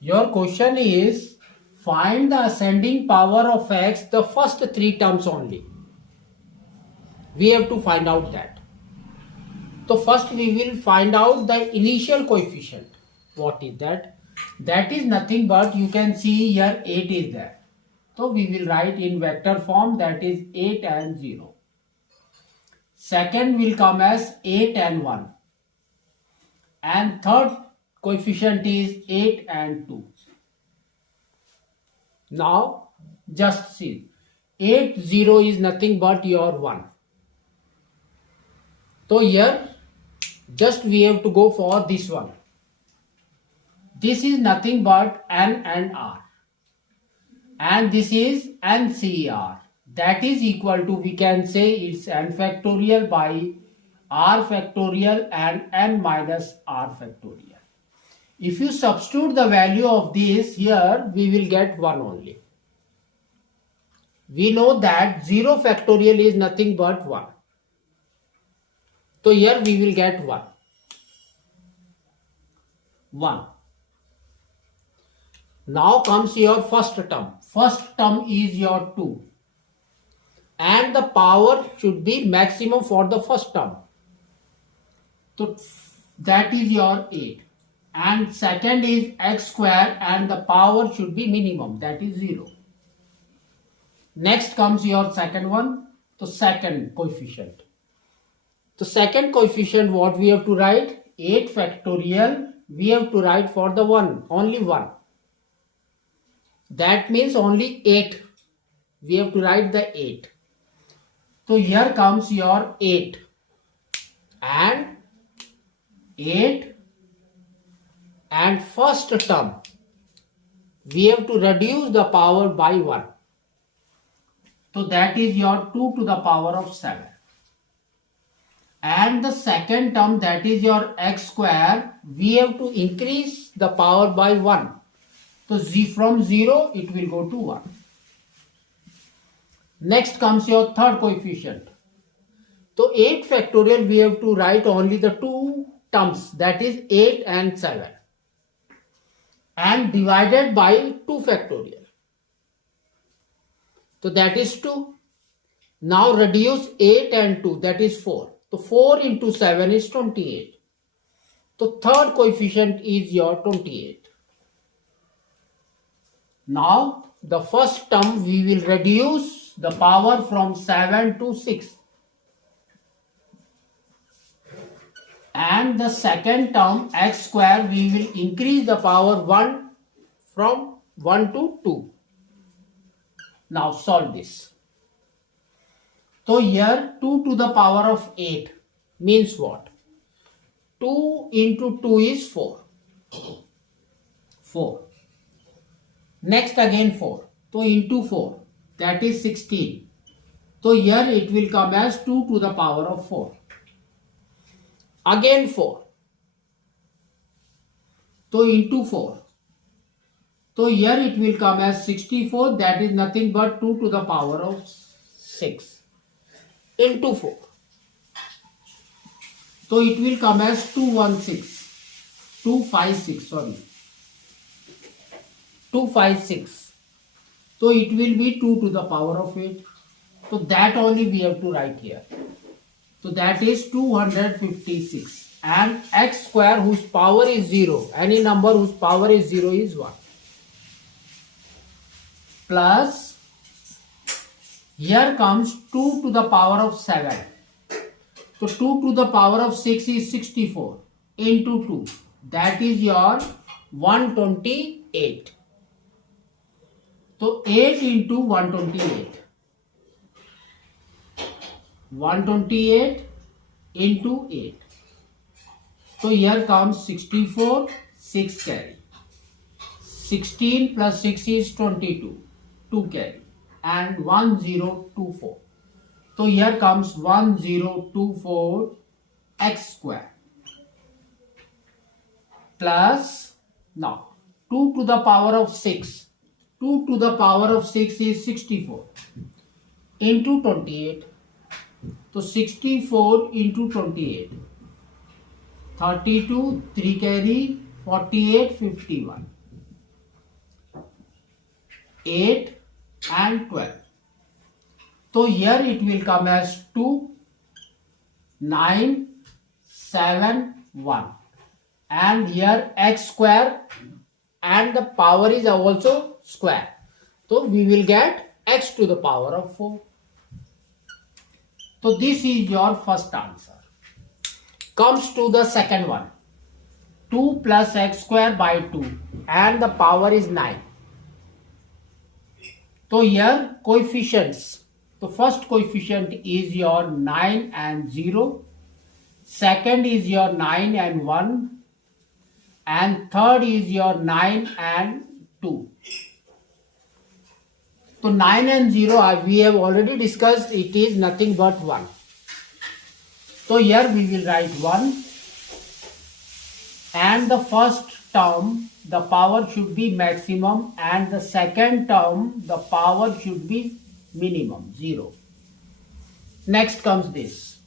Your question is find the ascending power of x, the first three terms only. We have to find out that. So first we will find out the initial coefficient. What is that? That is nothing but you can see here 8 is there. So we will write in vector form, that is 8 and 0. Second will come as 8 and 1. And third coefficient is 8 and 2. Now just see, 8 0 is nothing but your 1. So here just we have to go for this one. This is nothing but n and r, and this is NCR. That is equal to, we can say it's n factorial by r factorial and n minus r factorial. If you substitute the value of this here, we will get 1 only. We know that 0 factorial is nothing but 1. So here we will get 1. 1. Now comes your first term. First term is your 2. And the power should be maximum for the first term. So that is your 8. And second is x square and the power should be minimum, that is 0. Next comes your second one, the second coefficient. The second coefficient, what we have to write? 8 factorial, we have to write for the 1, only 1. That means only 8. We have to write the 8. So here comes your 8. And 8 and first term, we have to reduce the power by 1. So that is your 2 to the power of 7. And the second term, that is your x square, we have to increase the power by 1. So from 0 it will go to 1. Next comes your third coefficient. So 8 factorial, we have to write only the two terms, that is 8 and 7. And divided by 2 factorial. So that is 2. Now reduce 8 and 2, that is 4. So 4 into 7 is 28. So third coefficient is your 28. Now the first term we will reduce the power from 7 to 6. And the second term x square, we will increase the power 1 from 1 to 2. Now solve this. So here 2 to the power of 8 means what? 2 into 2 is 4. 4. Next again 4. So into 4, that is 16. So here it will come as 2 to the power of 4. Again 4. So into 4. So here it will come as 64, that is nothing but 2 to the power of 6. Into 4. So it will come as 256, sorry. 256. So it will be 2 to the power of 8. So that only we have to write here. So that is 256. And x square whose power is 0, any number whose power is 0 is 1. Plus, here comes 2 to the power of 7. So 2 to the power of 6 is 64 into 2. That is your 128. So 8 into 128. 128 into 8. So here comes 64, 6 carry. 16 plus 6 is 22, 2 carry. And 1024. So here comes 1024 x square. Plus, now 2 to the power of 6. 2 to the power of 6 is 64 into 28. So 64 into 28. 32, 3 carry, 48, 51. 8 and 12. So here it will come as 2, 9, 7, 1. And here x square and the power is also square. So we will get x to the power of 4. So this is your first answer. Comes to the second one. 2 plus x square by 2 and the power is 9. So here coefficients. The first coefficient is your 9 and 0. Second is your 9 and 1. And third is your 9 and 2. So 9 and 0 we have already discussed, it is nothing but 1. So here we will write 1. And the first term, the power should be maximum, and the second term, the power should be minimum, 0. Next comes this,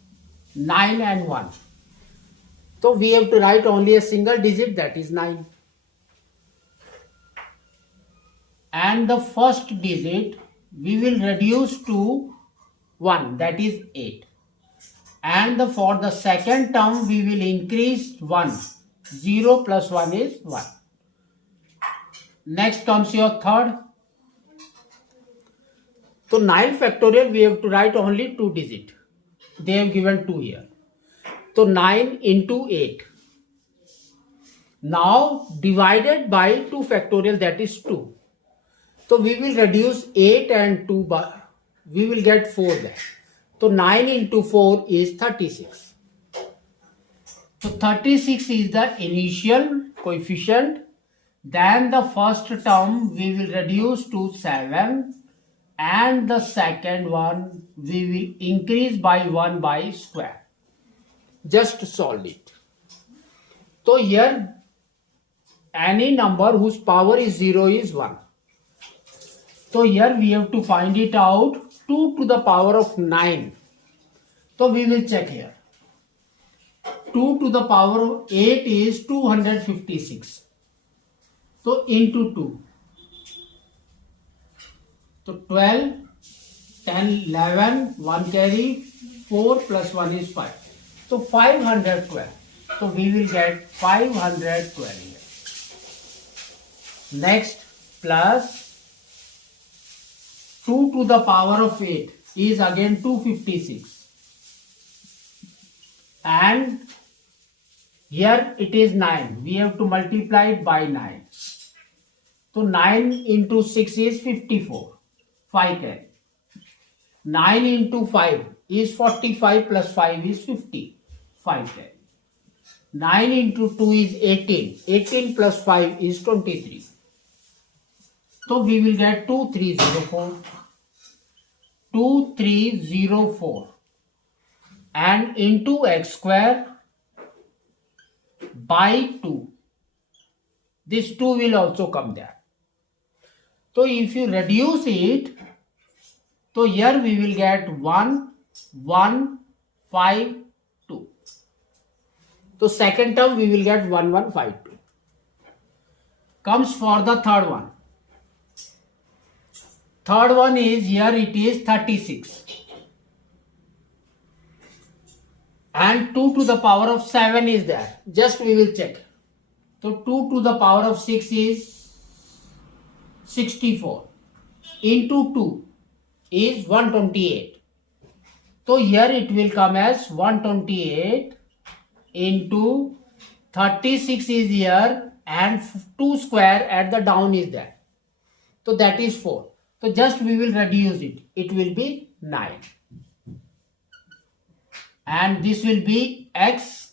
9 and 1. So we have to write only a single digit, that is 9. And the first digit we will reduce to 1, that is 8. And for the second term we will increase 1. 0 plus 1 is 1. Next comes your third. So 9 factorial we have to write only 2 digit. They have given 2 here. So 9 into 8. Now divided by 2 factorial, that is 2. So we will reduce 8 and 2 by, we will get 4 there. So 9 into 4 is 36. So 36 is the initial coefficient. Then the first term we will reduce to 7. And the second one we will increase by 1 by square. Just solve it. So here any number whose power is 0 is 1. So here we have to find it out. 2 to the power of 9. So we will check here. 2 to the power of 8 is 256. So into 2. So 12, 10, 11, 1 carry, 4 plus 1 is 5. So 512. So we will get 512 here. Next, plus 2 to the power of 8 is again 256. And here it is 9. We have to multiply it by 9. So 9 into 6 is 54. 5 carry. 9 into 5 is 45 plus 5 is 50. 5 carry. 9 into 2 is 18. 18 plus 5 is 23. So we will get 2304. 2304. And into x square by 2. This 2 will also come there. So if you reduce it, so here we will get 1, 1, 5, 2. So second term we will get 1, 1, 5, 2. Comes for the third one. Third one is here it is 36. And 2 to the power of 7 is there. Just we will check. So 2 to the power of 6 is 64. Into 2 is 128. So here it will come as 128 into 36 is here and 2 square at the down is there. So that is 4. So just we will reduce it. It will be 9. And this will be x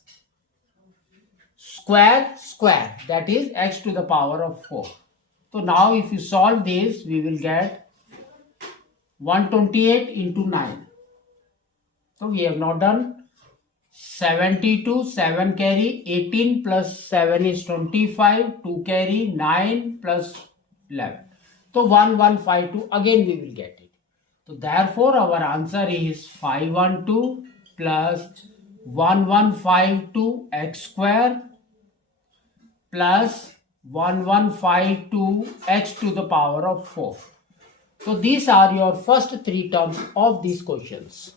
square square, that is x to the power of 4. So now if you solve this, we will get 128 into 9. So we have not done. 72, 7 carry, 18 plus 7 is 25, 2 carry, 9 plus 11. So 1152, again we will get it. So therefore our answer is 512 plus 1152 x square plus 1152 x to the power of 4. So these are your first three terms of these questions.